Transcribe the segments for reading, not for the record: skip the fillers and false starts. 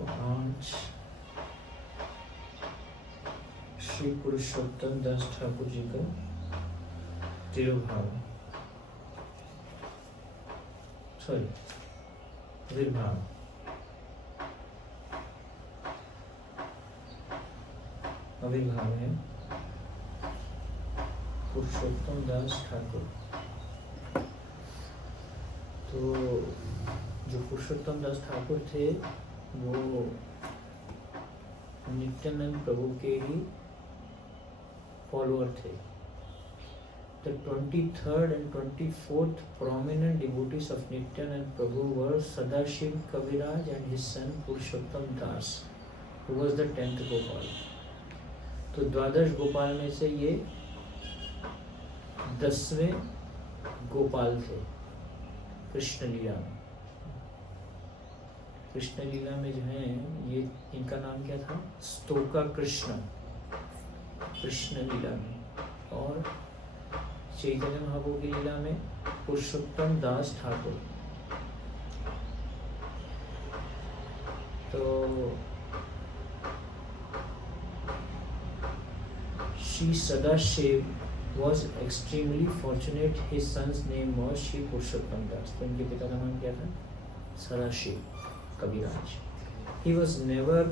तो आज श्री पुरुषोत्तम दास ठाकुर जी का तिरुभाव विर्भाव आविर्भाव है पुरुषोत्तम दास ठाकुर। तो जो पुरुषोत्तम दास ठाकुर थे वो नित्यानंद प्रभु के ही फॉलोअर थे। The 23rd and 24th prominent devotees of Nityanand Prabhu were Sadashiv Kaviraj and his son Purushottam Das, who was the 10th Gopal. तो द्वादश गोपाल में से ये 10वें गोपाल थे कृष्ण लीला में। कृष्ण लीला में जो है ये इनका नाम क्या था? स्तोका कृष्ण, कृष्ण लीला में। और चैतन्य महाप्रभु की लीला में पुरुषोत्तम दास ठाकुर। तो Shri Sadashiv was extremely fortunate his son's name was Shri Purushottam Das। तो इनके पिता का नाम क्या था? सदाशिव कविराज। He was never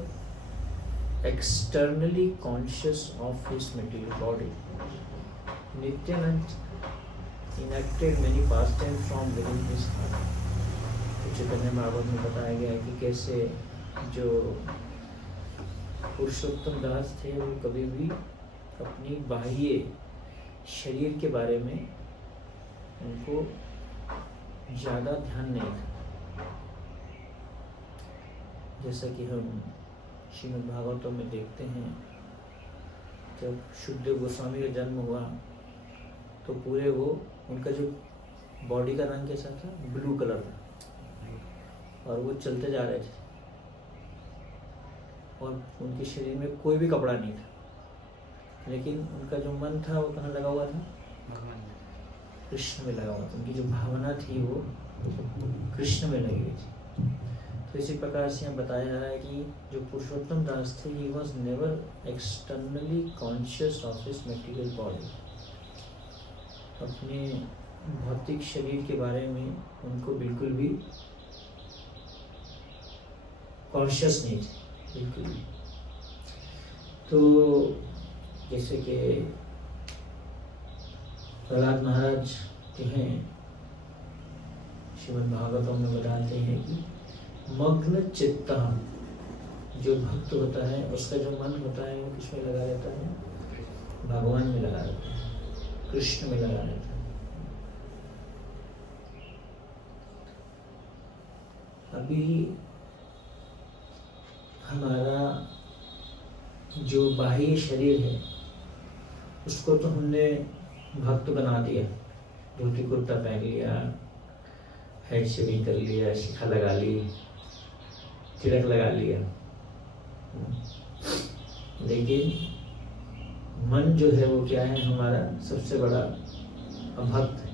externally conscious of his material body। Nityanand enacted many pastimes from within his heart। तो चैतन्य महाप्रभु में बताया गया है कि कैसे जो पुरुषोत्तम दास थे वो कभी भी अपनी बाह्य शरीर के बारे में उनको ज़्यादा ध्यान नहीं था। जैसा कि हम श्रीमद् भागवतम में देखते हैं, जब शुद्धदेव गोस्वामी का जन्म हुआ तो पूरे वो उनका जो बॉडी का रंग कैसा था? ब्लू कलर था। और वो चलते जा रहे थे और उनके शरीर में कोई भी कपड़ा नहीं था, लेकिन उनका जो मन था वो कहाँ लगा हुआ था? कृष्ण में लगा हुआ था। उनकी जो भावना थी वो कृष्ण में लगी हुई थी। तो इसी प्रकार से यहाँ बताया जा रहा है कि जो पुरुषोत्तम दास थे he was never externally conscious of his material body। अपने भौतिक शरीर के बारे में उनको बिल्कुल भी कॉन्शियस नहीं थे, बिल्कुल भी। तो जैसे कि प्रहलाद महाराज जो हैं श्रीमद् भागवतम में बताते हैं कि मग्न चित्त जो भक्त होता है उसका जो मन होता है वो किसमें लगा रहता है? भगवान में लगा रहता है, कृष्ण में लगा रहता है। अभी हमारा जो बाह्य शरीर है उसको तो हमने भक्त बना दिया। धोती कुर्ता पहन लिया, हेड शेविंग कर लिया, शिखा लगा ली, तिलक लगा लिया, लेकिन मन जो है वो क्या है? हमारा सबसे बड़ा भक्त है।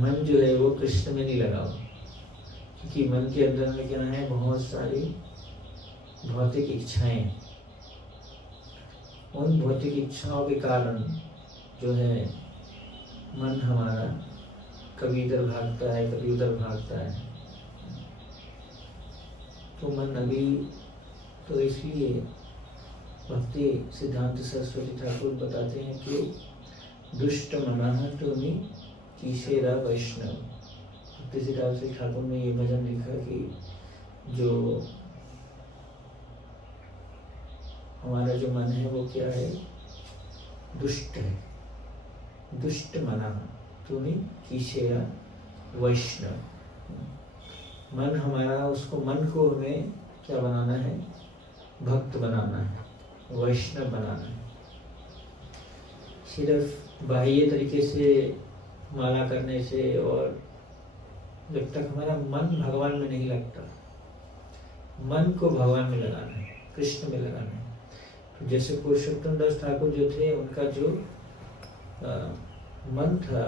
मन जो है वो कृष्ण में नहीं लगा हुआ, क्योंकि मन के अंदर में क्या है? बहुत सारी भौतिक इच्छाएं। उन भौतिक इच्छाओं के कारण जो है मन हमारा कभी इधर भागता है, कभी उधर भागता है। तो मन अभी तो इसलिए भक्ति सिद्धांत सरस्वती ठाकुर बताते हैं कि दुष्ट मनाह तुमी कीशेरा वैष्णव। भक्ति सिद्धांत ठाकुर ने ये भजन लिखा कि जो हमारा जो मन है वो क्या है? दुष्ट है। दुष्ट मना तुमी कीशेरा वैष्णव। मन हमारा, उसको मन को हमें क्या बनाना है? भक्त बनाना है, वैष्णव बनाना है। सिर्फ बाह्य तरीके से माला करने से और जब तक हमारा मन भगवान में नहीं लगता, मन को भगवान में लगाना है, कृष्ण में लगाना है। तो जैसे पुरुषोत्तम दास ठाकुर जो थे उनका जो मन था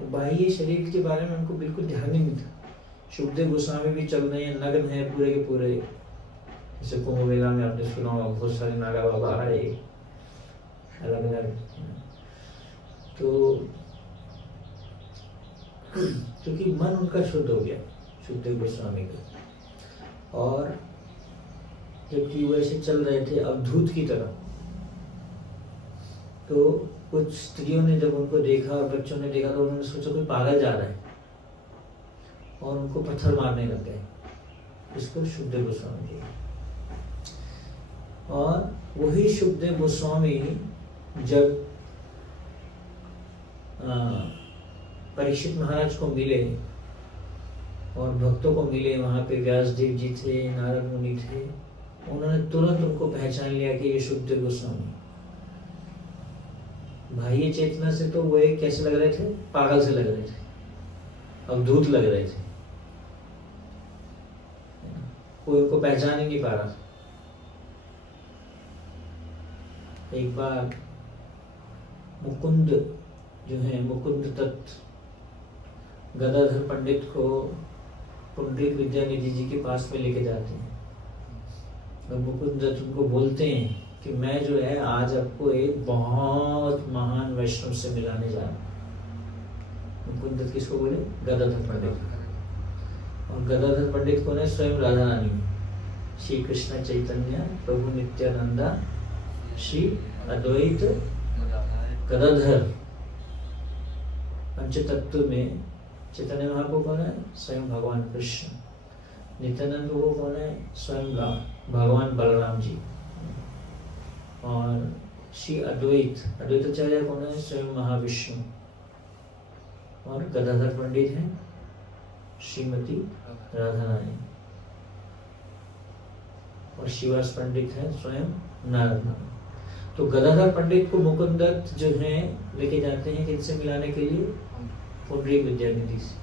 बाह्य शरीर के बारे में उनको बिल्कुल ध्यान नहीं था, शुभदेव गोस्वामी भी चल रहे हैं, नग्न है पूरे के पूरे। जैसे कुंभ मेला में आपने सुना होगा बहुत सारे नागा बाबा आए अलग अलग। तो क्योंकि मन उनका शुद्ध हो गया शुभदेव गोस्वामी का, और जबकि वो ऐसे चल रहे थे अवधूत की तरह, तो कुछ स्त्रियों ने जब उनको देखा और बच्चों ने देखा तो उन्होंने सोचा कोई पागल जा रहा है और उनको पत्थर मारने लग गए। इसको शुभदेव गोस्वामी जी। और वही शुभदेव गोस्वामी जब परीक्षित महाराज को मिले और भक्तों को मिले, वहां पे व्यासदेव जी थे, नारद मुनि थे, उन्होंने तुरंत उनको पहचान लिया कि ये शुभदेव गोस्वामी। बाह्य चेतना से तो वो एक कैसे लग रहे थे, पागल से लग रहे थे, अवधूत लग रहे थे, कोई उनको पहचान ही नहीं पा रहा। एक बार मुकुंद जो है, मुकुंद तत्व गदाधर पंडित को पुंडरीक विद्यानिधि जी के पास में लेके जाते हैं और मुकुंद दत्त उनको बोलते हैं कि मैं जो है आज आपको एक बहुत महान वैष्णव से मिलाने जा रहा हूँ। मुकुंद दत्त किसको बोले? गदाधर पंडित। और गदाधर पंडित कौन है? स्वयं राधा रानी, श्री कृष्ण चैतन्य प्रभु नित्यानंदा श्री अद्वैत गदाधर। पंचतत्व में चैतन्य महाप्रभु कौन है? स्वयं भगवान कृष्ण। नित्यानंद प्रभु कौन है? स्वयं भगवान बलराम जी। और श्री अद्वैताचार्य कौन है? स्वयं महाविष्णु। और गदाधर पंडित है श्रीमती राधा रानी। और शिवास पंडित है स्वयं नारद। तो गदाधर पंडित को मुकुंद दत्त जो है लेके जाते हैं किनसे मिलाने के लिए? पुंडरीक विद्यानिधि से।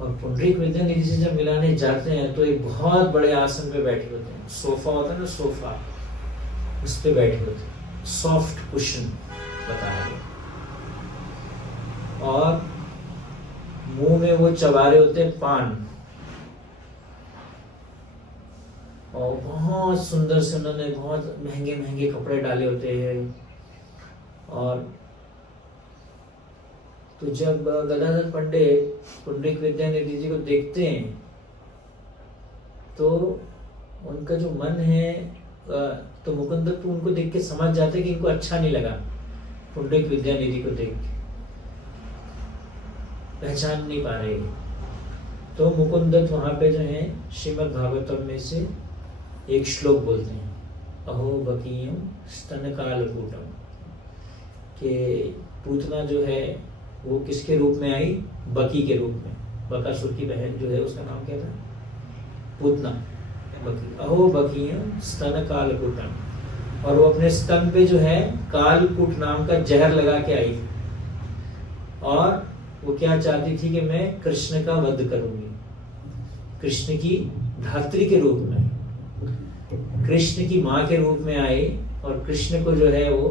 और पुंडरीक विद्यानिधि से जब मिलाने जाते हैं तो एक बहुत बड़े आसन पे बैठे होते हैं, सोफा होता है ना, सोफा, उस पे बैठे होते हैं, सॉफ्ट कुशन बताया गया। और मुंह में वो चबा रहे होते हैं पान, और बहुत सुंदर से उन्होंने बहुत महंगे महंगे कपड़े डाले होते हैं। और तो जब गदाधर पंडित पुंडरीक विद्यानिधि जी को देखते हैं तो उनका जो मन है, तो मुकुंद दत्त उनको देख के समझ जाते कि इनको अच्छा नहीं लगा पुंडरीक विद्यानिधि को देख के, पहचान नहीं पा रहे। तो मुकुंद दत्त वहां पे जो है श्रीमद् भागवतम में से एक श्लोक बोलते हैं, अहो बकीयम स्तन कालकूटम, कि पूतना जो है वो किसके रूप में आई? बकी के रूप में। बकासुर की बहन जो है उसका नाम क्या था? पूतना, बकी। अहो बकीयम स्तन कालकूटम। और वो अपने स्तन पे जो है कालकूट नाम का जहर लगा के आई थी। और वो क्या चाहती थी कि मैं कृष्ण का वध करूंगी, कृष्ण की धात्री के रूप में, कृष्ण की माँ के रूप में आई। और कृष्ण को जो है वो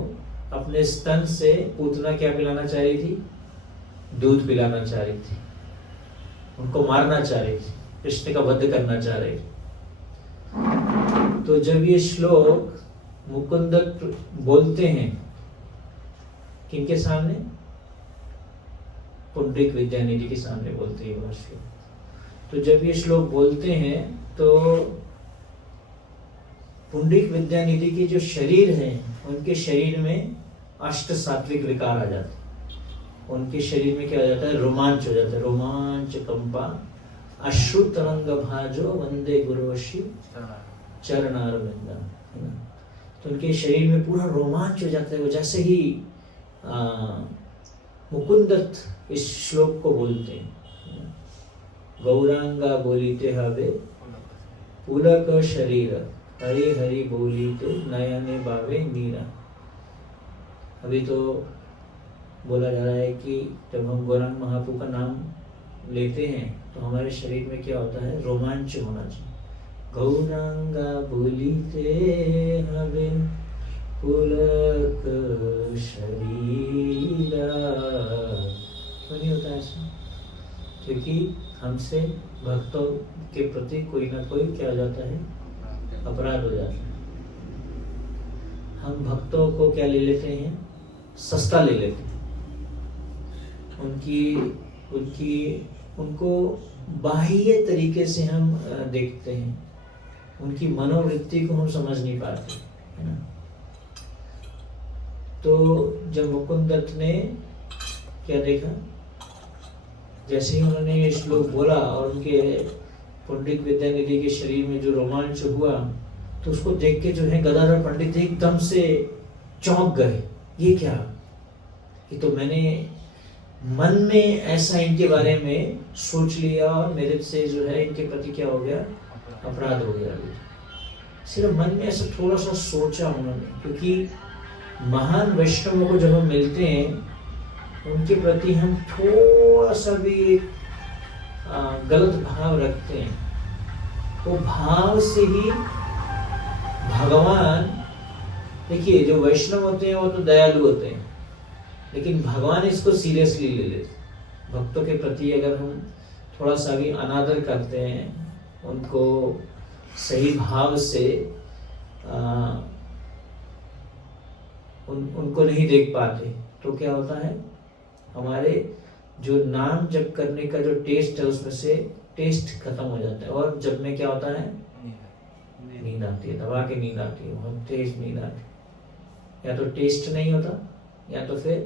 अपने स्तन से पूतना क्या पिलाना चाह रही थी? दूध पिलाना चाह रही थी, उनको मारना चाह रही थी, कृष्ण का वध करना चाह रही थी। तो जब ये श्लोक मुकुंद दत्त बोलते हैं किनके सामने? पुंडरीक विद्यानिधि के सामने बोलते हैं वो श्लोक। तो जब ये श्लोक बोलते हैं तो पुंडरीक विद्यानिधि के जो शरीर है उनके शरीर में अष्ट सात्विक विकार आ जाते हैं। उनके शरीर में क्या हो जाता है? रोमांच हो जाता है, रोमांच कंपा अश्रु तरंग भाजो वंदे गुरुवशी चरणारविंद, है ना। तो उनके शरीर में पूरा रोमांच हो जाता है। वो जैसे ही मुकुंद दत्त इस श्लोक को बोलते हैं, गौरांगा बोलीते हवे पुलक शरीर, हरि हरि बोलीते नयने बावे नीरा। अभी तो बोला जा रहा है कि जब हम गौरांग महाप्रभु का नाम लेते हैं तो हमारे शरीर में क्या होता है? रोमांच होना चाहिए। गौरांगा बोलीते हवे पुलक शरीरा, तो नहीं होता ऐसा, क्योंकि हमसे भक्तों के प्रति कोई ना कोई क्या हो जाता है, अपराध हो जाता है। हम भक्तों को क्या ले लेते हैं, सस्ता ले लेते हैं। उनको बाह्य तरीके से हम देखते हैं, उनकी मनोवृत्ति को हम समझ नहीं पाते, है ना। तो जब मुकुंद दत्त ने क्या देखा, जैसे ही उन्होंने ये श्लोक बोला और उनके पंडित विद्यानिधि के शरीर में जो रोमांच हुआ, तो उसको देख के जो है गदाधर पंडित एकदम से चौंक गए। ये क्या, ये तो मैंने मन में ऐसा इनके बारे में सोच लिया और मेरे से जो है इनके प्रति क्या हो गया, अपराध हो गया। सिर्फ मन में ऐसा थोड़ा सा सोचा उन्होंने, क्योंकि महान वैष्णवों को जब हम मिलते हैं उनके प्रति हम थोड़ा सा भी एक गलत भाव रखते हैं, वो भाव से ही भगवान, देखिए जो वैष्णव होते हैं वो तो दयालु होते हैं, लेकिन भगवान इसको सीरियसली ले लेते। भक्तों के प्रति अगर हम थोड़ा सा भी अनादर करते हैं, उनको सही भाव से उनको नहीं देख पाते, तो क्या होता है, हमारे जो नाम जप करने का जो टेस्ट है उसमें से टेस्ट खत्म हो जाता है। और जब में क्या होता है, नींद आती है, दबा के नींद आती है, बहुत तेज नींद आती है। या तो टेस्ट नहीं होता या तो फिर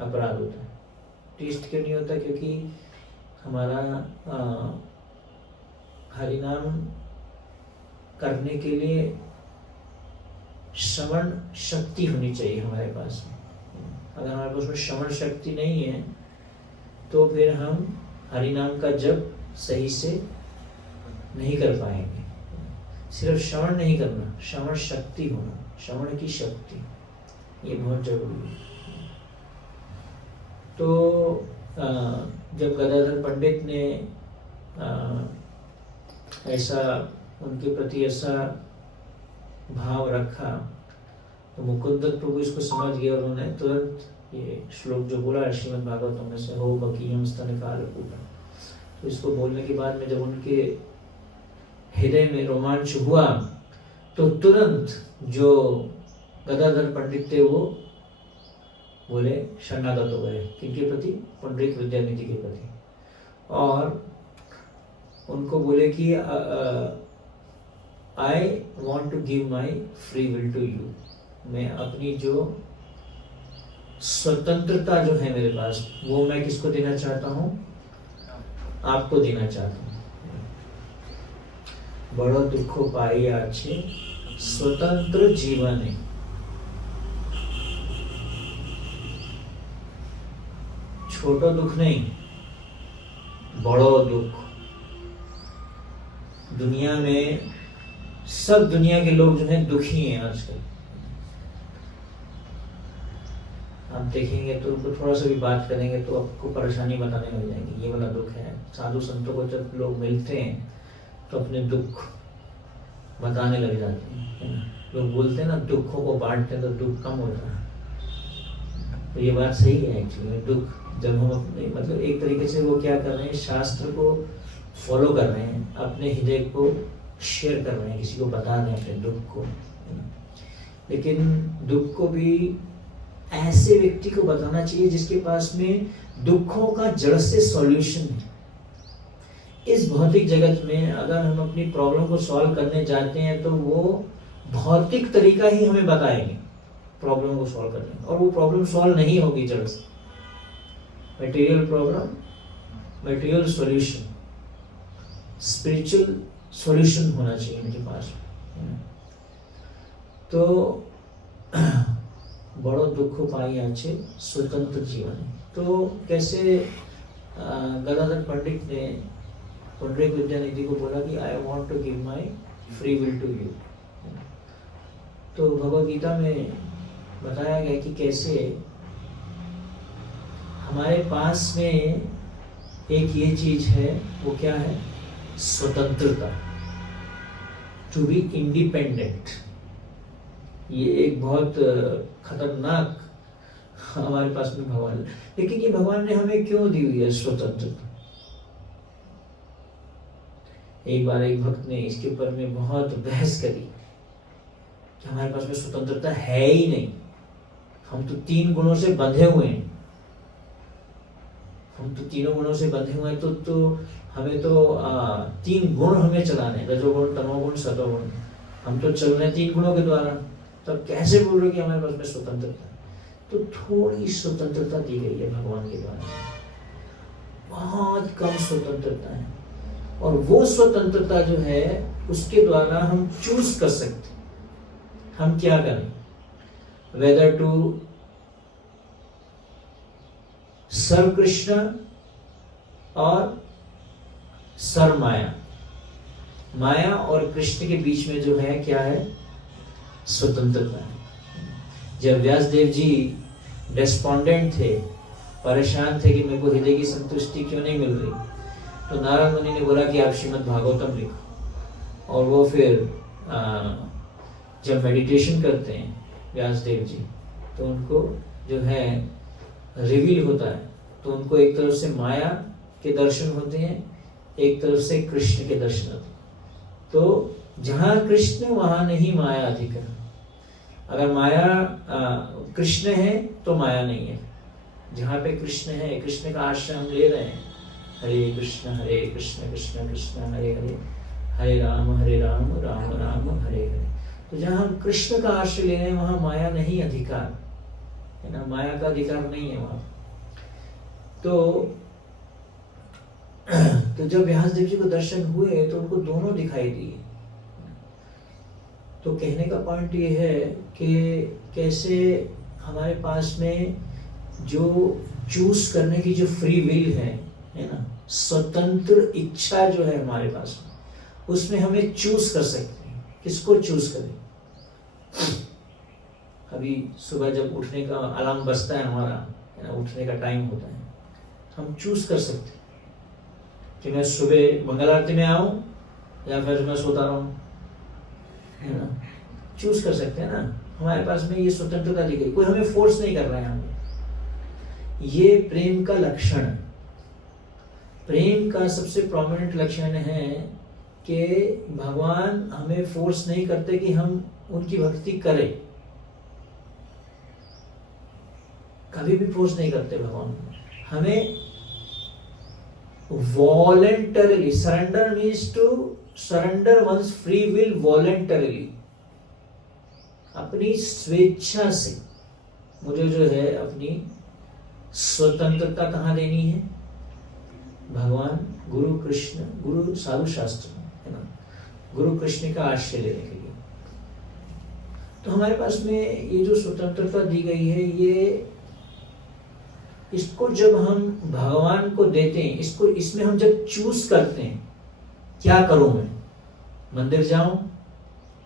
अपराध होता है। टेस्ट क्यों नहीं होता, क्योंकि हमारा हरिनाम करने के लिए श्रवण शक्ति होनी चाहिए हमारे पास। अगर हमारे पास में श्रवण शक्ति नहीं है तो फिर हम हरिनाम का जप सही से नहीं कर पाएंगे। सिर्फ श्रवण नहीं करना, श्रवण शक्ति होना, श्रवण की शक्ति, ये बहुत जरूरी है। तो जब गदाधर पंडित ने ऐसा उनके प्रति ऐसा भाव रखा, तो मुकुंद दत्त प्रभु इसको समझ गए और उन्होंने तुरंत ये श्लोक जो बोला श्रीमद् भागवतम में से, हो बकीयम स्तनकालकूटम, तो इसको बोलने के बाद में जब उनके हृदय में रोमांच हुआ तो तुरंत जो गदाधर पंडित थे वो बोले शरणागत हो गए। किनके प्रति, पंडित विद्यानिधि के प्रति, और उनको बोले कि I want to give my free will to you, मैं अपनी जो स्वतंत्रता जो है मेरे पास वो मैं किसको देना चाहता हूँ, आपको देना चाहता हूँ। बड़ो दुखो पाई आछे स्वतंत्र जीवन है। छोटो दुख नहीं, बड़ो दुख। दुनिया में सब दुनिया के लोग जो हैं दुखी हैं आजकल। आप देखेंगे तो उनको थोड़ा सा भी बात करेंगे तो आपको परेशानी बताने लग जाएंगे, ये वाला दुख है। साधु संतों को जब लोग मिलते हैं तो अपने दुख बताने लग जाते हैं। लोग बोलते हैं ना, दुखों को बांटते हैं तो दुख कम होता है। तो ये बात सही है एक्चुअली। दुख जब हम अपने मतलब एक तरीके से वो क्या कर रहे हैं, शास्त्र को फॉलो कर रहे हैं, अपने हृदय को शेयर कर रहे हैं, किसी को बता रहे हैं अपने दुख को। लेकिन दुख को भी ऐसे व्यक्ति को बताना चाहिए जिसके पास में दुखों का जड़ से सॉल्यूशन है। इस भौतिक जगत में अगर हम अपनी प्रॉब्लम को सॉल्व करने जाते हैं तो वो भौतिक तरीका ही हमें बताएंगे प्रॉब्लम को सॉल्व करने, और वो प्रॉब्लम सॉल्व नहीं होगी जड़ से। Material problem, material solution, spiritual solution होना चाहिए उनके पास। तो बड़ो दुख पाई आछे स्वतंत्र जीवन। तो कैसे गदाधर पंडित ने पंडित विद्यानिधि को बोला कि I want to give my free will to you. तो भगवद गीता में बताया गया कि कैसे हमारे पास में एक ये चीज है, वो क्या है, स्वतंत्रता, टू बी इंडिपेंडेंट। ये एक बहुत खतरनाक हमारे पास में भगवान, लेकिन ये भगवान ने हमें क्यों दी हुई है स्वतंत्रता? एक बार एक भक्त ने इसके ऊपर में बहुत बहस करी कि हमारे पास में स्वतंत्रता है ही नहीं, हम तो 3 गुणों से बंधे हुए हैं, हम तो 3 गुणों से बंधे हुए हैं, तो हमें तो 3 गुण हमें चलाने, रजोगुण, तमोगुण, सतोगुण, हम तो चल रहे हैं 3 गुणों के द्वारा, तब कैसे बोल रहे कि हमारे पास में स्वतंत्रता? तो थोड़ी स्वतंत्रता दी गई है भगवान के द्वारा, बहुत कम स्वतंत्रता है, और वो स्वतंत्रता जो है उसके द्वारा हम चूज कर सकते हम क्या करें, वेदर टू सर्व कृष्ण और सर्व माया। माया और कृष्ण के बीच में जो है क्या है, स्वतंत्रता है। जब व्यासदेव जी डेस्पोंडेंट थे, परेशान थे कि मेरे को हृदय की संतुष्टि क्यों नहीं मिल रही, तो नारद मुनि ने बोला कि आप श्रीमद् भागवतम लिखो, और वो फिर जब मेडिटेशन करते हैं व्यासदेव जी, तो उनको जो है रिवील होता है, तो उनको एक तरफ से माया के दर्शन होते हैं, एक तरफ से कृष्ण के दर्शन होते हैं। तो जहाँ कृष्ण वहाँ नहीं माया अधिक है, अगर माया कृष्ण है तो माया नहीं है। जहाँ पे कृष्ण है, कृष्ण का आश्रय हम ले रहे हैं, हरे कृष्ण कृष्ण कृष्ण हरे हरे, हरे राम राम राम हरे हरे। तो जहाँ हम कृष्ण का आश्रय ले रहे हैं वहाँ माया नहीं अधिकार है ना, माया का अधिकार नहीं है वहाँ। तो जब व्यासदेव जी को दर्शन हुए तो उनको दोनों दिखाई दिए। तो कहने का पॉइंट ये है कि कैसे हमारे पास में जो चूज करने की जो फ्री विल है ना, स्वतंत्र इच्छा जो है हमारे पास में, उसमें हमें चूज कर सकते हैं, किसको चूज करें। अभी सुबह जब उठने का अलार्म बजता है हमारा, है ना, उठने का टाइम होता है, हम चूज कर सकते हैं कि मैं सुबह मंगल आरती में आऊं या फिर मैं सोता रहूं, है ना, चूज कर सकते हैं ना। हमारे पास में ये स्वतंत्रता दी गई, कोई हमें फोर्स नहीं कर रहा है हमें। ये प्रेम का लक्षण, प्रेम का सबसे प्रोमिनेंट लक्षण है कि भगवान हमें फोर्स नहीं करते कि हम उनकी भक्ति करें, कभी भी फोर्स नहीं करते भगवान हमें। Voluntarily surrender means to surrender one's free will voluntarily, अपनी स्वेच्छा से मुझे जो है अपनी स्वतंत्रता कहाँ देनी है, भगवान गुरु कृष्ण, गुरु साधु शास्त्र है ना, गुरु कृष्ण का आश्रय लेने के लिए। तो हमारे पास में ये जो स्वतंत्रता दी गई है, ये इसको जब हम भगवान को देते हैं, इसको इसमें हम जब चूज करते हैं, क्या करूं मैं, मंदिर जाऊं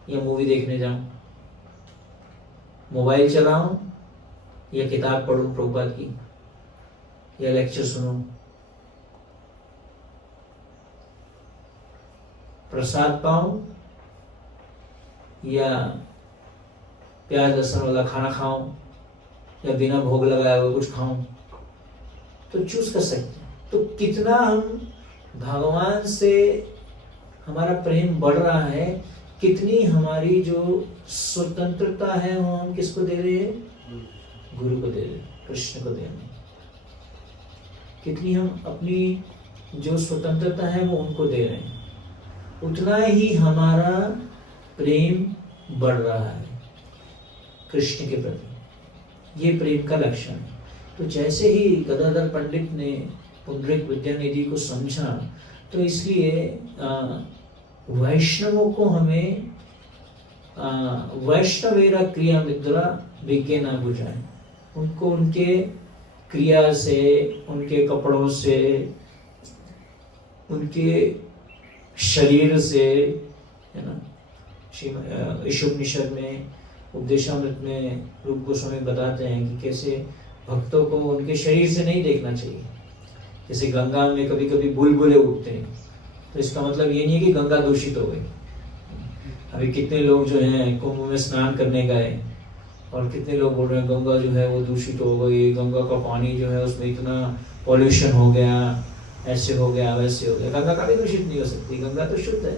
या मूवी देखने जाऊं, मोबाइल चलाऊं या किताब पढूं प्रभुपाद की, या लेक्चर सुनूं, प्रसाद पाऊं या प्याज लहसुन वाला खाना खाऊं, या बिना भोग लगाए हुए कुछ खाऊं, तो चूज कर सकते हैं। तो कितना हम भगवान से हमारा प्रेम बढ़ रहा है, कितनी हमारी जो स्वतंत्रता है वो हम किसको दे रहे हैं, गुरु को दे रहे हैं, कृष्ण को दे रहे हैं। कितनी हम अपनी जो स्वतंत्रता है वो उनको दे रहे हैं, उतना ही हमारा प्रेम बढ़ रहा है कृष्ण के प्रति। ये प्रेम का लक्षण है। तो जैसे ही गदाधर पंडित ने पुंडरीक विद्यानिधि को समझा, तो इसलिए वैष्णवों को हमें वैष्णवेरा क्रिया मित्रा विज्ञे ना बुझाए, उनको उनके क्रिया से, उनके कपड़ों से, उनके शरीर से, है ना। ईशोपनिषद में उपदेशामृत में रूप गोस्वामी बताते हैं कि कैसे भक्तों को उनके शरीर से नहीं देखना चाहिए। जैसे गंगा में कभी कभी बुलबुले उठते हैं, तो इसका मतलब ये नहीं है कि गंगा दूषित हो गई। अभी कितने लोग जो हैं कुंभ में स्नान करने गए और कितने लोग बोल रहे हैं गंगा जो है वो दूषित हो गई, गंगा का पानी जो है उसमें इतना पॉल्यूशन हो गया, ऐसे हो गया वैसे हो गया। गंगा कभी दूषित नहीं हो सकती, गंगा तो शुद्ध है,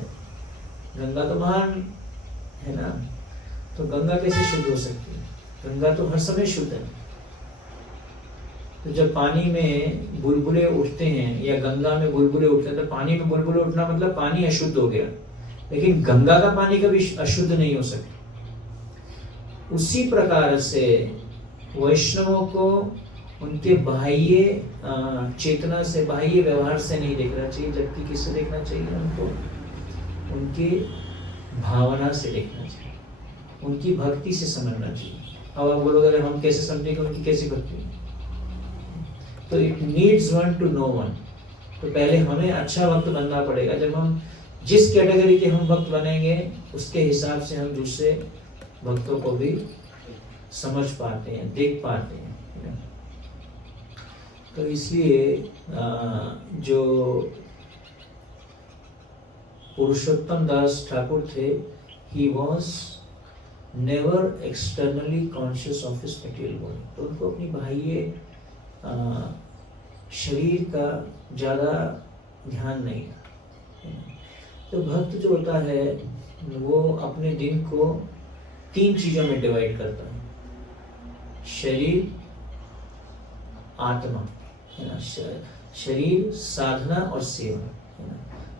गंगा तो महान है ना। तो गंगा कैसे शुद्ध हो सकती है? गंगा तो हर समय शुद्ध है। तो जब पानी में बुलबुले उठते हैं या गंगा में बुलबुले उठते हैं, तो पानी में बुलबुले उठना मतलब पानी अशुद्ध हो गया, लेकिन गंगा का पानी कभी अशुद्ध नहीं हो सकता। उसी प्रकार से वैष्णवों को उनके बाह्य चेतना से, बाह्य व्यवहार से नहीं देखना चाहिए, जबकि किससे देखना चाहिए? उनको उनके भावना से देखना चाहिए, उनकी भक्ति से समझना चाहिए। अब आप बोलोगे अरे हम कैसे समझेंगे उनकी कैसी भक्ति? तो it needs one to know one. तो पहले हमें अच्छा भक्त बनना पड़ेगा। जब हम जिस कैटेगरी के हम भक्त बनेंगे, उसके हिसाब से हम दूसरे भक्तों को भी समझ पाते हैं, देख पाते हैं। तो इसलिए जो पुरुषोत्तम दास ठाकुर थे, he was never externally conscious of his material body। तो उनको अपनी बाह्य शरीर का ज्यादा ध्यान नहीं था। तो भक्त जो होता है वो अपने दिन को 3 चीजों में डिवाइड करता है, शरीर, आत्मा, है ना, शरीर, साधना और सेवा, है ना।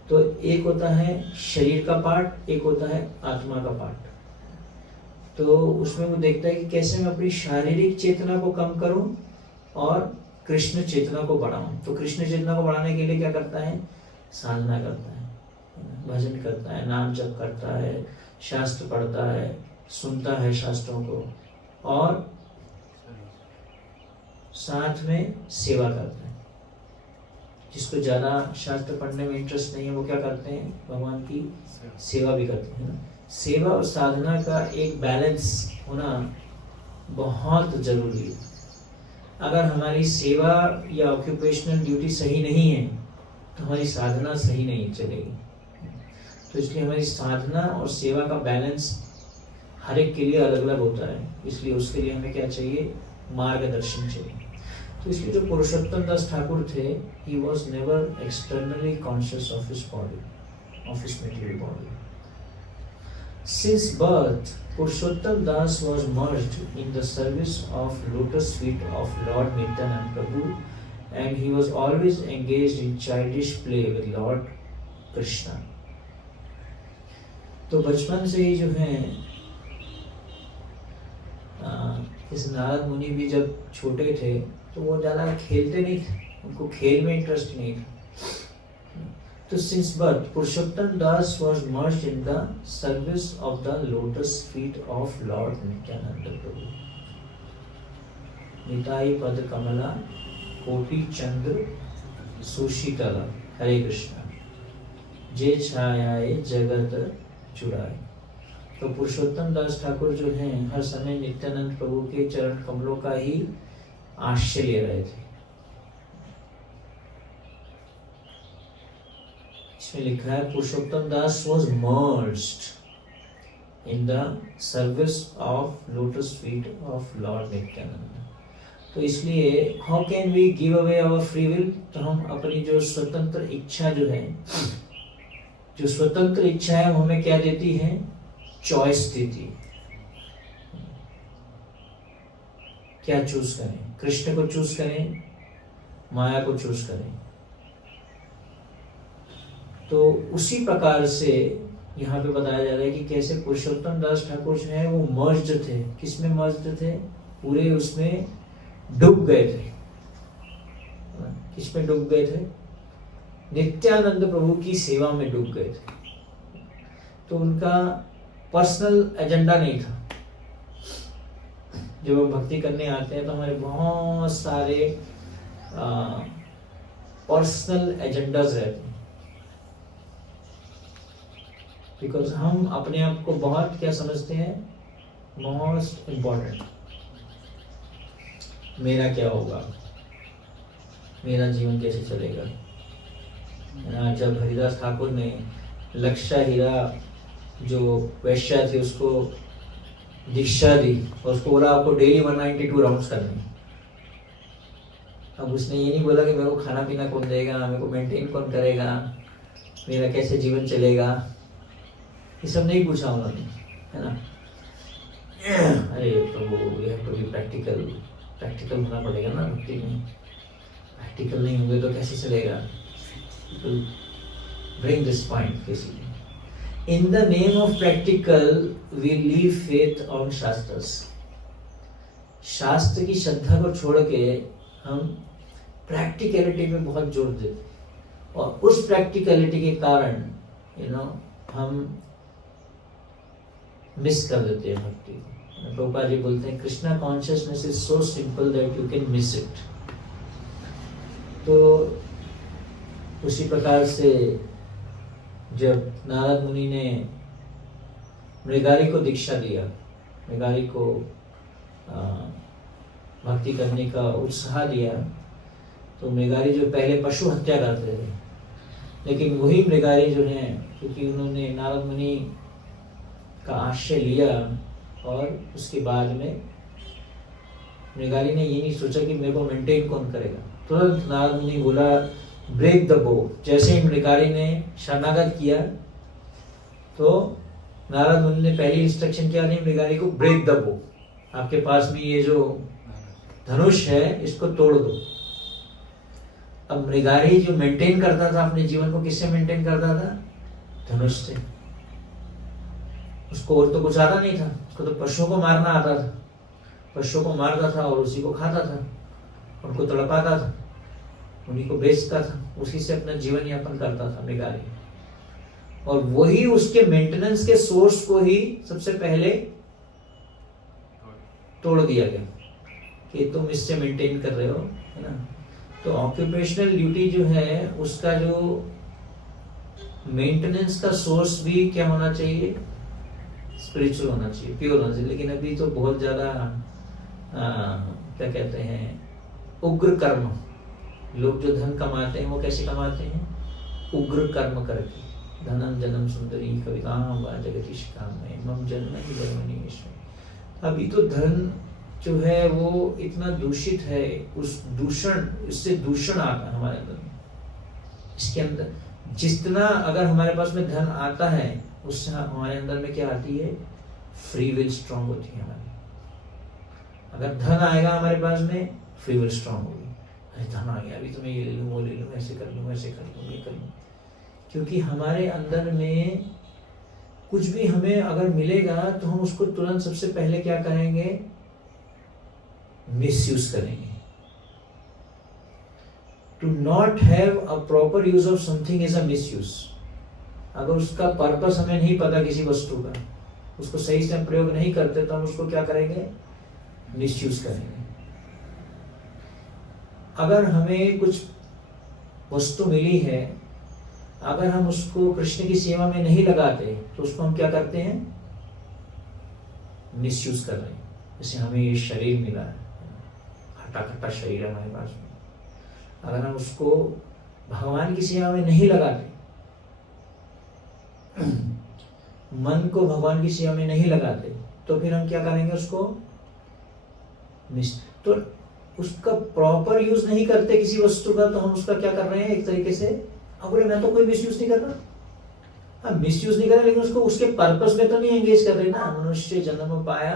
तो एक होता है शरीर का पार्ट, एक होता है आत्मा का पार्ट। तो उसमें वो देखता है कि कैसे मैं अपनी शारीरिक चेतना को कम करूं और कृष्ण चेतना को बढ़ाऊं। तो कृष्ण चेतना को बढ़ाने के लिए क्या करता है? साधना करता है, भजन करता है, नाम जप करता है, शास्त्र पढ़ता है, सुनता है शास्त्रों को, और साथ में सेवा करता है। जिसको ज्यादा शास्त्र पढ़ने में इंटरेस्ट नहीं है, वो क्या करते हैं? भगवान की सेवा भी करते हैं। सेवा और साधना का एक बैलेंस होना बहुत जरूरी है। अगर हमारी सेवा या ऑक्यूपेशनल ड्यूटी सही नहीं है, तो हमारी साधना सही नहीं चलेगी। तो इसलिए हमारी साधना और सेवा का बैलेंस हर एक के लिए अलग अलग होता है। इसलिए उसके लिए हमें क्या चाहिए? मार्गदर्शन चाहिए। तो इसलिए जो पुरुषोत्तम दास ठाकुर थे, he was never externally conscious of his body, of his material body. Since birth, Purushottam Das was merged in the service of lotus feet of Lord Nityananda Prabhu, and he was always engaged in childish play with Lord Krishna. तो बचपन से ही जो है इस नारद मुनि भी जब छोटे थे तो वो ज़्यादा खेलते नहीं थे, उनको खेल में इंटरेस्ट नहीं था। तो since birth Purushottam Das was merged in the service of the lotus feet of Lord Nityananda Prabhu। Nitai पद कमला कोटि चंद्र सुशीतला, हरे कृष्णा, जे छायाए जगत चुराए। तो पुरुषोत्तम दास ठाकुर जो हैं हर समय नित्यानंद प्रभु के चरण कमलों का ही आश्रय ले रहे थे। इसमें लिखा है पुरुषोत्तम दास was merged in the service of lotus feet of Lord Nityananda। तो इसलिए how can we give away our free will? तो हम अपनी जो स्वतंत्र इच्छा जो है, जो स्वतंत्र इच्छा है, वो हमें क्या देती है? चॉइस देती है। क्या चूज करें? कृष्ण को चूज करें, माया को चूज करें? तो उसी प्रकार से यहाँ पे बताया जा रहा है कि कैसे पुरुषोत्तम दास ठाकुर जो है वो मर्ज्ड थे। किसमें मर्ज्ड थे? पूरे उसमें डूब गए थे। किसमें डूब गए थे? नित्यानंद प्रभु की सेवा में डूब गए थे। तो उनका पर्सनल एजेंडा नहीं था। जब हम भक्ति करने आते हैं तो हमारे बहुत सारे पर्सनल एजेंडाज रहते हैं, बिकॉज हम अपने आप को बहुत क्या समझते हैं? Most important. मेरा क्या होगा, मेरा जीवन कैसे चलेगा। जब हरिदास ठाकुर ने लक्षा हीरा जो वैश्या थी उसको दीक्षा दी और उसको बोला आपको डेली 192 राउंड्स करने। अब उसने ये नहीं बोला कि मेरे को खाना पीना कौन देगा, मेरे को मेंटेन कौन करेगा, मेरा कैसे जीवन चलेगा, ये सब नहीं पूछा उन्होंने, है ना। अरे प्रभु, ये तो भी प्रैक्टिकल होना पड़ेगा ना भक्ति में। प्रैक्टिकल नहीं होंगे तो कैसे चलेगा। Bring this point basically. In the name of practical, we leave faith on shastras. शास्त्र की श्रद्धा को छोड़ के हम प्रैक्टिकलिटी पे बहुत जोर देते, और उस प्रैक्टिकलिटी के कारण हम मिस कर देते हैं भक्ति को। प्रभुपाद जी बोलते हैं Krishna consciousness is so simple that you can miss it. तो उसी प्रकार से जब नारद मुनि ने मृगारी को दीक्षा दिया, मृगारी को भक्ति करने का उत्साह दिया, तो मृगारी जो पहले पशु हत्या करते थे, लेकिन वही मृगारी जो है, क्योंकि उन्होंने नारद मुनि का आश्रय लिया, और उसके बाद में मृगारी ने ये नहीं सोचा कि मेरे को मेंटेन कौन करेगा। तुरंत नारद मुनि बोला ब्रेक द बो। जैसे ही मृगारी ने शरणागत किया, तो नारद मुनि ने पहली इंस्ट्रक्शन क्या दी मृगारी को, ब्रेक द बो। आपके पास में ये जो धनुष है इसको तोड़ दो। अब मृगारी जो मेंटेन करता था अपने जीवन को, किससे मेंटेन करता था? धनुष से। उसको और तो कुछ आता नहीं था, उसको तो पशुओं को मारना आता था। पशुओं को मारता था और उसी को खाता था, उनको तड़पाता था, उन्हीं को बेचता था, उसी से अपना जीवन यापन करता था मृगारी। और वही उसके मेंटेनेंस के सोर्स को ही सबसे पहले तोड़ दिया गया कि तुम इससे मेंटेन कर रहे हो, है ना। तो ऑक्यूपेशनल ड्यूटी जो है, उसका जो मेंटेनेंस का सोर्स भी क्या होना चाहिए? स्पिरिचुअल होना चाहिए, प्योर होना चाहिए। लेकिन अभी तो बहुत ज्यादा क्या कहते हैं, उग्र कर्म। लोग जो धन कमाते हैं वो कैसे कमाते हैं? उग्र कर्म करके। धनम जनम सुंदरी कविताम वा जगदीश काम में मम जन्म ही जन्मनीश्वर। अभी तो धन जो है वो इतना दूषित है, उस दूषण, इससे दूषण आता है हमारे अंदर। इसके अंदर जितना अगर हमारे पास में धन आता है, उससे हमारे अंदर में क्या आती है? फ्री विल स्ट्रांग होती है हमारी। अगर धन आएगा हमारे पास में, फ्री विल स्ट्रांग होगी। अरे धन आ गया, अभी तो मैं ये ले लूँ, वो ले लूँ, ऐसे कर लूँ, ऐसे कर लूँ, ये कर लूँ। क्योंकि हमारे अंदर में कुछ भी हमें अगर मिलेगा तो हम उसको तुरंत सबसे पहले क्या करेंगे? मिसयूज करेंगे। To not have a proper use of something is a misuse. अगर उसका पर्पस हमें नहीं पता किसी वस्तु का, उसको सही से हम प्रयोग नहीं करते, तो हम उसको क्या करेंगे? मिसयूज करेंगे। अगर हमें कुछ वस्तु मिली है, अगर हम उसको कृष्ण की सेवा में नहीं लगाते, तो उसको हम क्या करते हैं? मिसयूज कर रहे हैं। जैसे हमें ये शरीर मिला है, हटा कट्टा शरीर है हमारे पास में, अगर हम उसको भगवान की सेवा में नहीं लगाते, मन को भगवान की सेवा में नहीं लगाते, तो फिर हम क्या करेंगे? उसको तो उसका प्रॉपर यूज नहीं करते किसी वस्तु का, तो हम उसका क्या कर रहे हैं? एक तरीके से बोले मैं तो कोई मिसयूज नहीं कर रहा। हाँ, मिसयूज नहीं कर रहे, लेकिन उसको उसके पर्पस में तो नहीं एंगेज कर रहे ना। मनुष्य जन्म पाया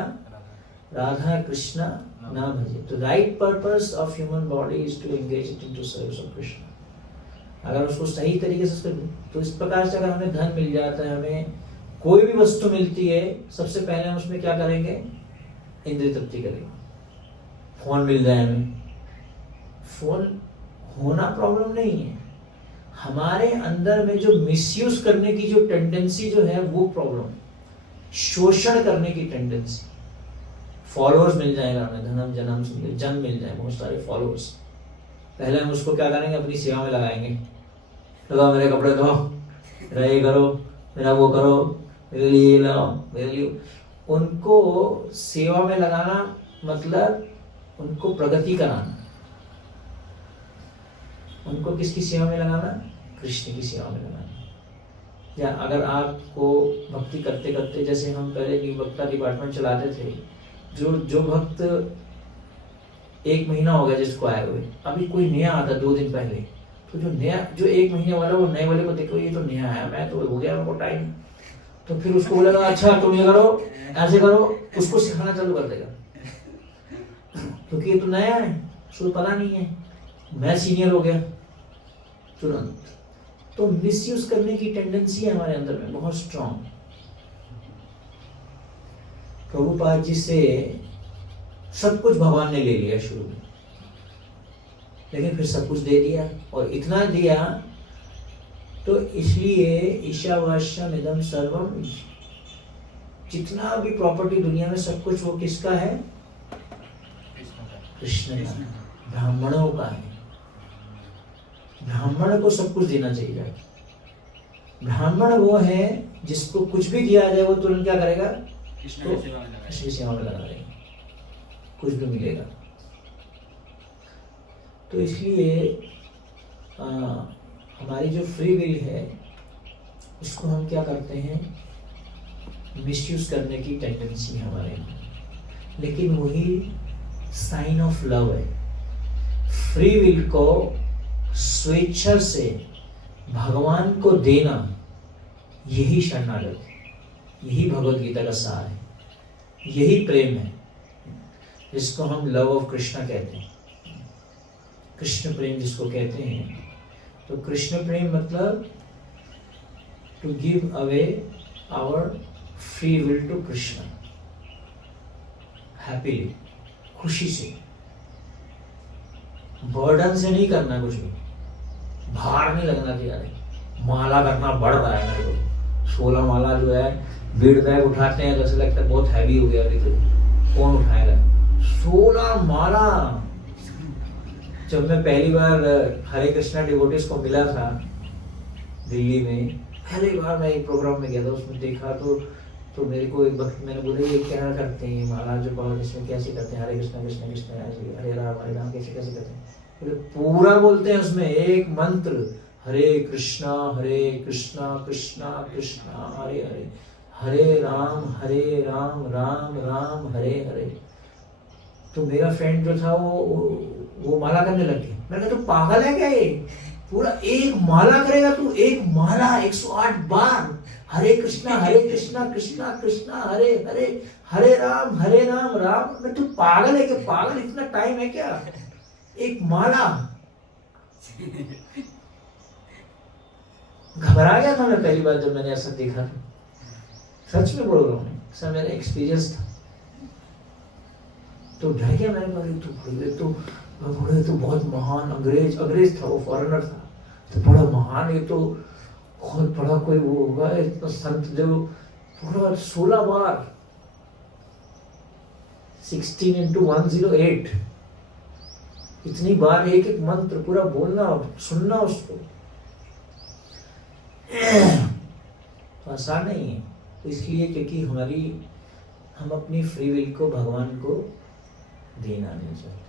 राधा कृष्णा ना भजे। तो right purpose of human body is to engage it into service of Krishna. अगर उसको सही तरीके से तो इस प्रकार से अगर हमें धन मिल जाता है, हमें कोई भी वस्तु मिलती है, सबसे पहले हम उसमें क्या करेंगे? इंद्रिय तृप्ति करेंगे। फोन मिल जाए हमें, फोन होना प्रॉब्लम नहीं है, हमारे अंदर में जो मिसयूज करने की जो टेंडेंसी जो है वो प्रॉब्लम, शोषण करने की टेंडेंसी। फॉलोअर्स मिल जाएगा हमें, धनम जनम सुंदरी, जन मिल जाए, बहुत सारे फॉलोअर्स। पहले हम उसको क्या करेंगे? अपनी सेवा में लगाएंगे। लगाओ मेरे कपड़े धो, मेरा ये करो, मेरा वो करो, मेरे लिए लाओ, मेरे लिए। उनको सेवा में लगाना मतलब उनको प्रगति कराना। उनको किसकी सेवा में लगाना? कृष्ण की सेवा में लगाना। या अगर आपको भक्ति करते करते, जैसे हम पहले न्यू भक्ता डिपार्टमेंट चलाते थे, जो भक्त 1 महीना हो गया जिसको आए हुए, अभी कोई नया आता 2 दिन पहले, तो जो 1 महीने वाला वो नए वाले को देखो ये तो नया आया, मैं तो हो गया मेरे को टाइम, तो फिर उसको बोलेगा अच्छा तुम ये करो ऐसे करो, उसको सिखाना चालू कर देगा क्योंकि ये तो नया है, उसको पता नहीं है, मैं सीनियर हो गया तुरंत। तो मिसयूज करने की टेंडेंसी है हमारे अंदर में बहुत स्ट्रांग। प्रभुपाद जी से सब कुछ भगवान ने ले लिया शुरू में, लेकिन फिर सब कुछ दे दिया, और इतना दिया तो इसलिए ईशावास्यम इदम सर्वम, जितना भी प्रॉपर्टी दुनिया में सब कुछ वो किसका है? कृष्ण का, ब्राह्मणों का है। ब्राह्मण को सब कुछ देना चाहिए। ब्राह्मण वो है जिसको कुछ भी दिया जाए वो तुरंत क्या करेगा? कृष्ण की सेवा में लगा देगा, कुछ भी मिलेगा। तो इसलिए हमारी जो फ्री विल है उसको हम क्या करते हैं? मिसयूज करने की टेंडेंसी है हमारे में, लेकिन वही साइन ऑफ लव है। फ्री विल को स्वेच्छा से भगवान को देना, यही शरणागति, यही भगवद गीता का सार है, यही प्रेम है जिसको हम लव ऑफ कृष्णा कहते हैं, कृष्ण प्रेम जिसको कहते हैं। तो कृष्ण प्रेम मतलब to give away our free will to Krishna happily, खुशी से, बर्डन से नहीं करना, कुछ भी भार नहीं लगना कि यार माला करना बढ़ रहा है मेरे को, 16 माला जो है बीड़ बैग उठाते हैं तो ऐसा लगता है बहुत हैवी हो गया, अभी तो कौन उठाएगा 16 माला। जब मैं पहली बार हरे कृष्णा डिवोटीज को मिला था दिल्ली में, पहली बार मैं एक प्रोग्राम में गया था, उसमें देखा तो मेरे को एक वक्त मैंने बोला ये क्या करते हैं माला जो पढ़ो इसमें कैसे करते हैं? हरे कृष्णा कृष्णा कृष्णा ऐसे, हरे राम कैसे कैसे करते हैं? पूरा बोलते हैं उसमें एक मंत्र, हरे कृष्णा कृष्णा कृष्णा हरे हरे, हरे राम राम राम हरे हरे। तो मेरा फ्रेंड जो था वो माला करने लग गया। मैंने कहा तू पागल है क्या? ये पूरा एक माला करेगा तू? एक माला 108 बार हरे कृष्णा कृष्णा कृष्णा हरे हरे, हरे राम राम। मैं तू पागल है क्या? पागल, इतना टाइम है क्या? एक माला। घबरा गया था मैं पहली बार जब मैंने ऐसा देखा था, सच में बोल रहा हूँ, ऐसा मेरा एक्सपीरियंस था। तो डर गया मैंने, तो बहुत महान अंग्रेज था, वो फॉरेनर था, तो बड़ा महान, ये तो बहुत बड़ा कोई वो होगा, इतना संत जो पूरा 16 बार 16 into 108 इतनी बार एक एक मंत्र पूरा बोलना, सुनना उसको तो आसान नहीं है। इसलिए क्योंकि हम अपनी फ्री विल को भगवान को देना नहीं चाहते,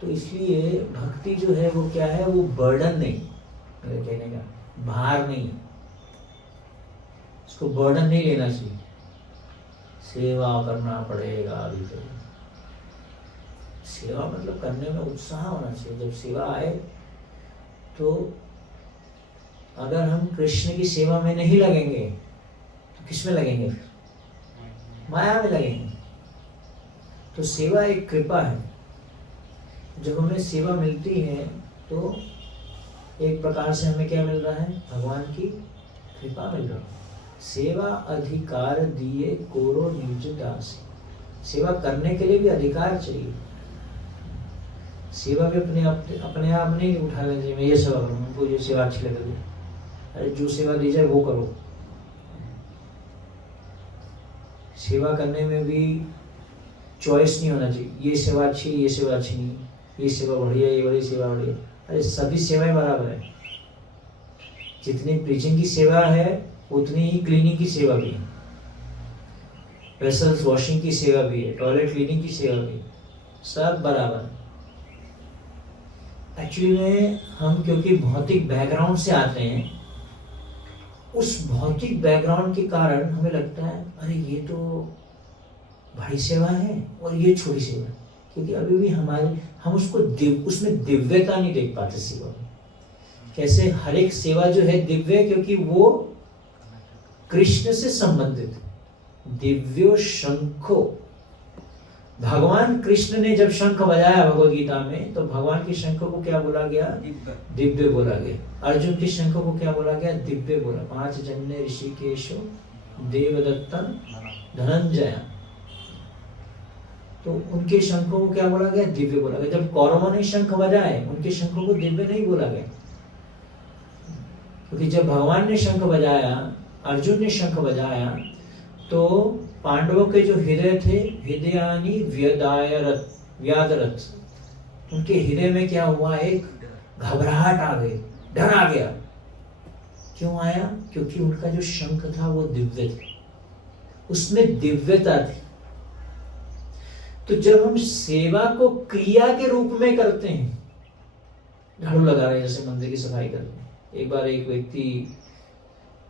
तो इसलिए भक्ति जो है वो क्या है? वो बर्डन नहीं, मेरे कहने का भार नहीं, इसको बर्डन नहीं लेना चाहिए। सेवा करना पड़ेगा, अभी तो सेवा मतलब करने में उत्साह होना चाहिए। जब सेवा आए तो अगर हम कृष्ण की सेवा में नहीं लगेंगे तो किस में लगेंगे? फिर माया में लगेंगे। तो सेवा एक कृपा है, जब हमें सेवा मिलती है तो एक प्रकार से हमें क्या मिल रहा है? भगवान की कृपा मिल रहा है। सेवा अधिकार दिए कोरो निज दास, सेवा करने के लिए भी अधिकार चाहिए। सेवा भी अपने आप नहीं उठा लेते, मैं ये सेवा करूँ, मुझको ये सेवा अच्छी लग रही है, अरे जो सेवा दी जाए वो करो। सेवा करने में भी चॉइस नहीं होना चाहिए, ये सेवा अच्छी, ये सेवा अच्छी नहीं, ये सेवा बढ़िया, ये वाली सेवा बढ़िया। अरे सभी सेवाएं बराबर है। जितनी प्रीचिंग की सेवा है उतनी ही क्लीनिंग की सेवा भी है, वेसल्स वॉशिंग की सेवा भी है, टॉयलेट क्लीनिंग की सेवा भी है, सब बराबर। एक्चुअली में हम क्योंकि भौतिक बैकग्राउंड से आते हैं, उस भौतिक बैकग्राउंड के कारण हमें लगता है अरे ये तो बड़ी सेवा है और ये छोटी सेवा है, क्योंकि अभी भी हम उसको उसमें दिव्यता नहीं देख पाते सेवा में। कैसे हर एक सेवा जो है दिव्य है, क्योंकि वो कृष्ण से संबंधित। दिव्यो शंखो, भगवान कृष्ण ने जब शंख बजाया भगवद गीता में, तो भगवान के शंख को क्या बोला गया? दिव्य बोला गया। अर्जुन के शंख को क्या बोला गया? दिव्य बोला। 5 जन्य ऋषिकेशो देवदत्तम धनंजय, तो उनके शंखों को क्या बोला गया? दिव्य बोला गया। जब कौरवों ने शंख बजाए, उनके शंखों को दिव्य नहीं बोला गया, क्योंकि जब भगवान ने शंख बजाया, अर्जुन ने शंख बजाया, तो पांडवों के जो हृदय थे, हृदयानि व्यादरत, उनके हृदय में क्या हुआ? एक घबराहट आ गई, डर आ गया। क्यों आया? क्योंकि उनका जो शंख था वो दिव्य था, उसमें दिव्यता थी। तो जब हम सेवा को क्रिया के रूप में करते हैं, झाड़ू लगा रहे हैं, जैसे मंदिर की सफाई कर रहे हैं। एक बार एक व्यक्ति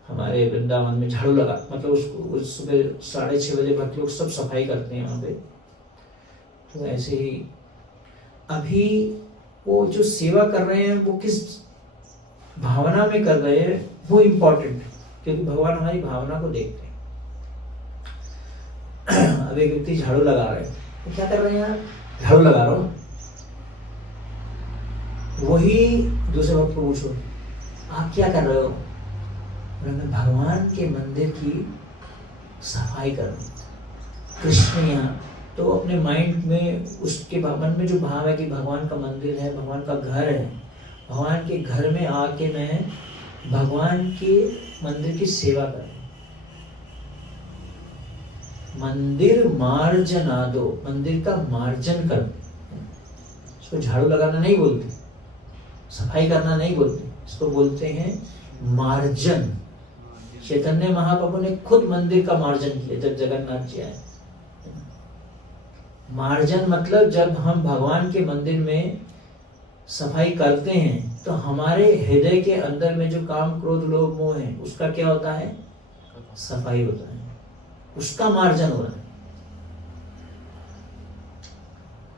हमारे वृंदावन में झाड़ू लगा, मतलब उसको सुबह 6:30 बजे भक्त लोग सब सफाई करते हैं वहाँ पे। तो ऐसे ही अभी वो जो सेवा कर रहे हैं वो किस भावना में कर रहे हैं वो इम्पोर्टेंट है, क्योंकि भगवान हमारी भावना को देखते हैं। अब एक व्यक्ति झाड़ू लगा रहे हैं, तो क्या कर रहे हैं? झाड़ू लगा रहा हूँ। वही दूसरे भक्त को पूछो, आप क्या कर रहे हो? मैं भगवान के मंदिर की सफाई कर रहा हूँ। कृष्ण यहाँ, तो अपने माइंड में, उसके मन में जो भाव है कि भगवान का मंदिर है, भगवान का घर है, भगवान के घर में आके मैं भगवान के मंदिर की सेवा कर रहा हूँ। मंदिर मार्जना दो, मंदिर का मार्जन कर। इसको झाड़ू लगाना नहीं बोलते, सफाई करना नहीं बोलते, इसको बोलते हैं मार्जन। चैतन्य महाप्रभु ने खुद मंदिर का मार्जन किया जब जगन्नाथ जी आए। मार्जन मतलब जब हम भगवान के मंदिर में सफाई करते हैं, तो हमारे हृदय के अंदर में जो काम क्रोध लोभ मोह है, उसका क्या होता है? सफाई होता है, उसका मार्जन हो रहा है,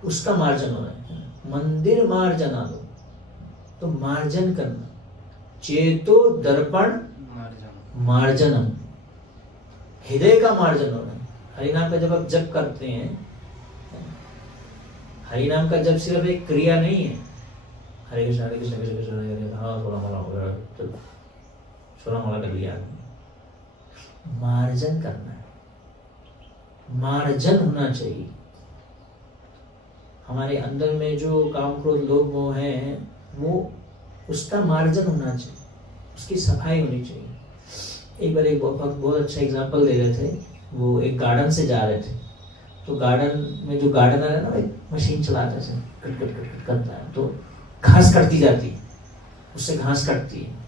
उसका मार्जन हो रहा है। मंदिर मार्जना दो, तो मार्जन करना। चेतो दर्पण मार्जनम, हृदय का मार्जन हो रहा है। हरिनाम का जब आप जप करते हैं, हरिनाम का जप सिर्फ एक क्रिया नहीं है। हरे कृष्ण हरे कृष्ण कृष्ण कृष्ण हरे हरे, हाँ 16 माला हो गया, तो 16 माला कर लिया। मार्जन करना है, मार्जन होना चाहिए। हमारे अंदर में जो काम क्रोध लोभ मोह है, वो उसका मार्जन होना चाहिए, उसकी सफाई होनी चाहिए। एक बार एक बहुत अच्छा एग्जांपल दे रहे थे। वो एक गार्डन से जा रहे थे, तो गार्डन में जो गार्डनर है ना, एक मशीन चलाता है, कट कट कट कट करता है, तो घास कटती जाती है, उससे घास कटती है।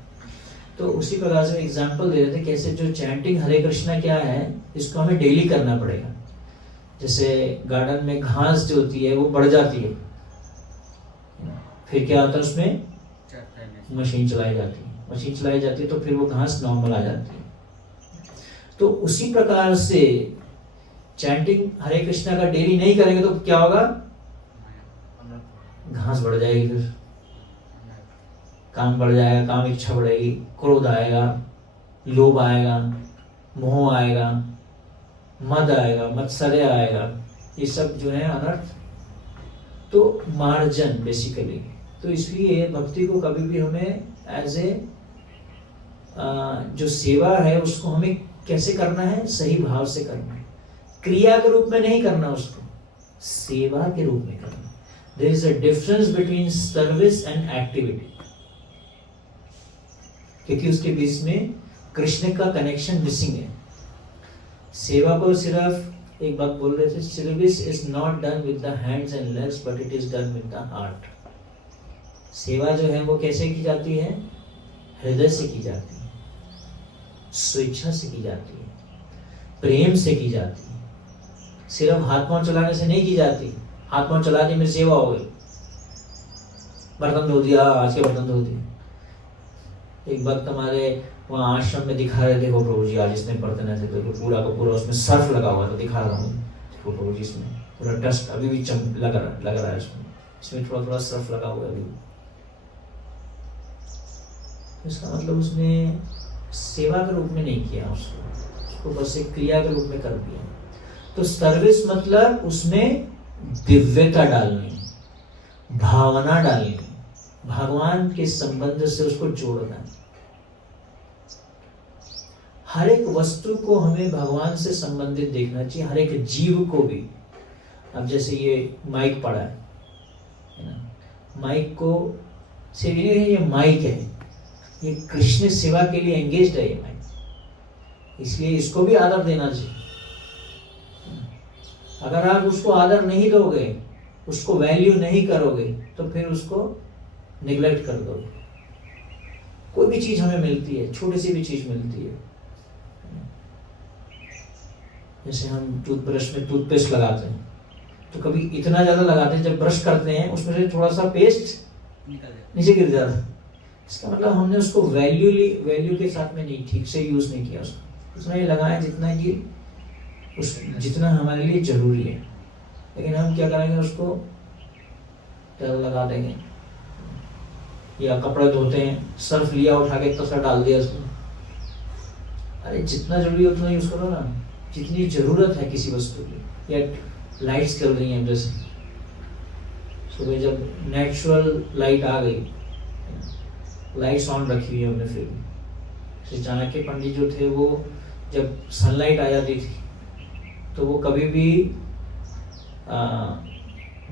तो उसी प्रकार से एग्जांपल दे रहे थे, कैसे जो चैंटिंग हरे कृष्णा क्या है, इसको हमें डेली करना पड़ेगा। जैसे गार्डन में घास जो होती है वो बढ़ जाती है, फिर क्या होता है, उसमें मशीन चलाई जाती है, मशीन चलाई जाती है, तो फिर वो घास नॉर्मल आ जाती है। तो उसी प्रकार से चैंटिंग हरे कृष्णा का डेली नहीं करेंगे तो क्या होगा? घास बढ़ जाएगी, फिर काम बढ़ जाएगा, काम इच्छा बढ़ेगी, क्रोध आएगा, लोभ आएगा, मोह आएगा, मद आएगा, मत्सर्य आएगा, ये सब जो है अनर्थ। तो मार्जन बेसिकली। तो इसलिए भक्ति को कभी भी हमें एज ए जो सेवा है उसको हमें कैसे करना है? सही भाव से करना है, क्रिया के रूप में नहीं करना, उसको सेवा के रूप में करना। There is a difference between service and activity, क्योंकि उसके बीच में कृष्ण का कनेक्शन मिसिंग है। सेवा को सिर्फ एक बात बोल रहे थे, service is not done with the hands and legs but it is done with the heart. सेवा जो है वो कैसे की जाती है? हृदय से की जाती है, स्वेच्छा से की जाती है, प्रेम से की जाती है। सिर्फ हाथ पांव चलाने से नहीं की जाती। हाथ पांव चलाने में सेवा हो गई, बर्तन धो दिया, आज के बर्तन धो दिए। एक वक्त हमारे वहाँ आश्रम में दिखा रहे थे, हो प्रभु जी आज इसने बर्तन ऐसे करके पूरा का पूरा उसमें सर्फ लगा हुआ था, दिखा रहा हूँ फोटो जिसमें पूरा डस्ट अभी भी लग रहा है इसमें थोड़ा थोड़ा सर्फ लगा हुआ है अभी। इसका मतलब उसने सेवा के रूप में नहीं किया, उसको बस एक क्रिया के रूप में कर दिया। तो सर्विस मतलब उसमें दिव्यता डालनी, भावना डालनी, भगवान के संबंध से उसको जोड़ना। हर एक वस्तु को हमें भगवान से संबंधित देखना चाहिए, हर एक जीव को भी। अब जैसे ये माइक पड़ा है ना, माइक को सिर्फ ये माइक है, ये कृष्ण सेवा के लिए एंगेज्ड है ये माइक, इसलिए इसको भी आदर देना चाहिए। अगर आप उसको आदर नहीं दोगे, उसको वैल्यू नहीं करोगे, तो फिर उसको निगलेक्ट कर दोगे। कोई भी चीज हमें मिलती है, छोटी सी भी चीज मिलती है, जैसे हम टूथब्रश में टूथपेस्ट लगाते हैं, तो कभी इतना ज्यादा लगाते हैं, जब ब्रश करते हैं उसमें से थोड़ा सा पेस्ट नीचे गिर जाता है। इसका मतलब हमने उसको वैल्यू के साथ में नहीं, ठीक से यूज नहीं किया उसको, उतना ही लगाया जितना हमारे लिए जरूरी है। लेकिन हम क्या करेंगे, उसको ज्यादा लगा देंगे। या कपड़े धोते हैं, सर्फ लिया उठा के इतना सा डाल दिया उसमें। अरे जितना जरूरी है उतना यूज करो ना, जितनी जरूरत है किसी वस्तु की। या लाइट्स चल रही हैं, जैसे सुबह जब नेचुरल लाइट आ गई, लाइट्स ऑन रखी हुई है हमने, फिर चाणक्य पंडित जो थे वो जब सनलाइट आ जाती थी तो वो कभी भी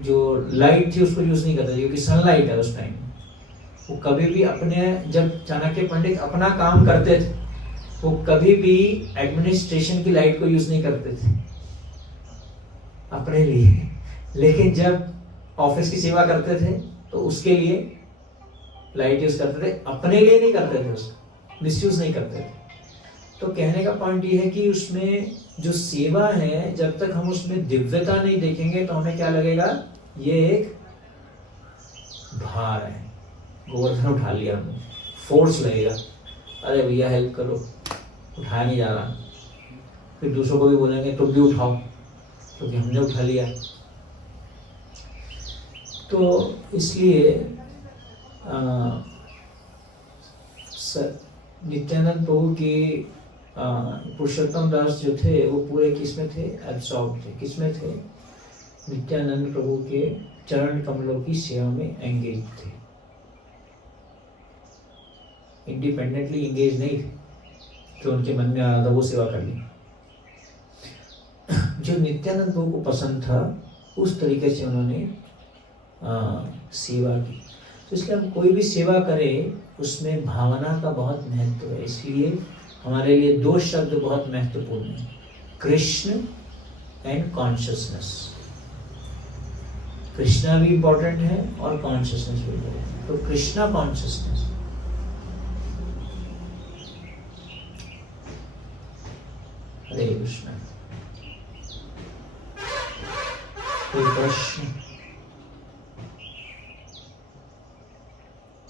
जो लाइट थी उसको यूज नहीं करते थे, क्योंकि सनलाइट है उस टाइम। वो कभी भी अपने, जब चाणक्य पंडित अपना काम करते थे, वो कभी भी एडमिनिस्ट्रेशन की लाइट को यूज नहीं करते थे अपने लिए। लेकिन जब ऑफिस की सेवा करते थे तो उसके लिए लाइट यूज करते थे, अपने लिए नहीं करते थे, उसको मिसयूज नहीं करते थे। तो कहने का पॉइंट ये है कि उसमें जो सेवा है, जब तक हम उसमें दिव्यता नहीं देखेंगे तो हमें क्या लगेगा, ये एक भार है, गोवर्धन उठा लिया हमने, फोर्स लगेगा, अरे भैया हेल्प करो, उठाया नहीं जा रहा। फिर दूसरों को भी बोलेंगे तुम भी उठाओ, क्योंकि हमने उठा लिया। तो इसलिए नित्यानंद प्रभु के पुरुषोत्तम दास जो थे वो पूरे किसमें थे, एब्सॉर्ब थे। किसमें थे, नित्यानंद प्रभु के चरण कमलों की सेवा में एंगेज थे, इंडिपेंडेंटली एंगेज नहीं थे। जो उनके मन में आ रहा था वो सेवा कर ली। जो नित्यानंद प्रभु को पसंद था उस तरीके से उन्होंने सेवा की। तो इसलिए हम कोई भी सेवा करें उसमें भावना का बहुत महत्व है। इसलिए हमारे लिए दो शब्द बहुत महत्वपूर्ण हैं, कृष्ण एंड कॉन्शियसनेस। कृष्णा भी इंपॉर्टेंट है और कॉन्शियसनेस भी इंपॉर्टेंट है। तो कृष्णा कॉन्शियसनेस, हरे कृष्ण। कोई प्रश्न?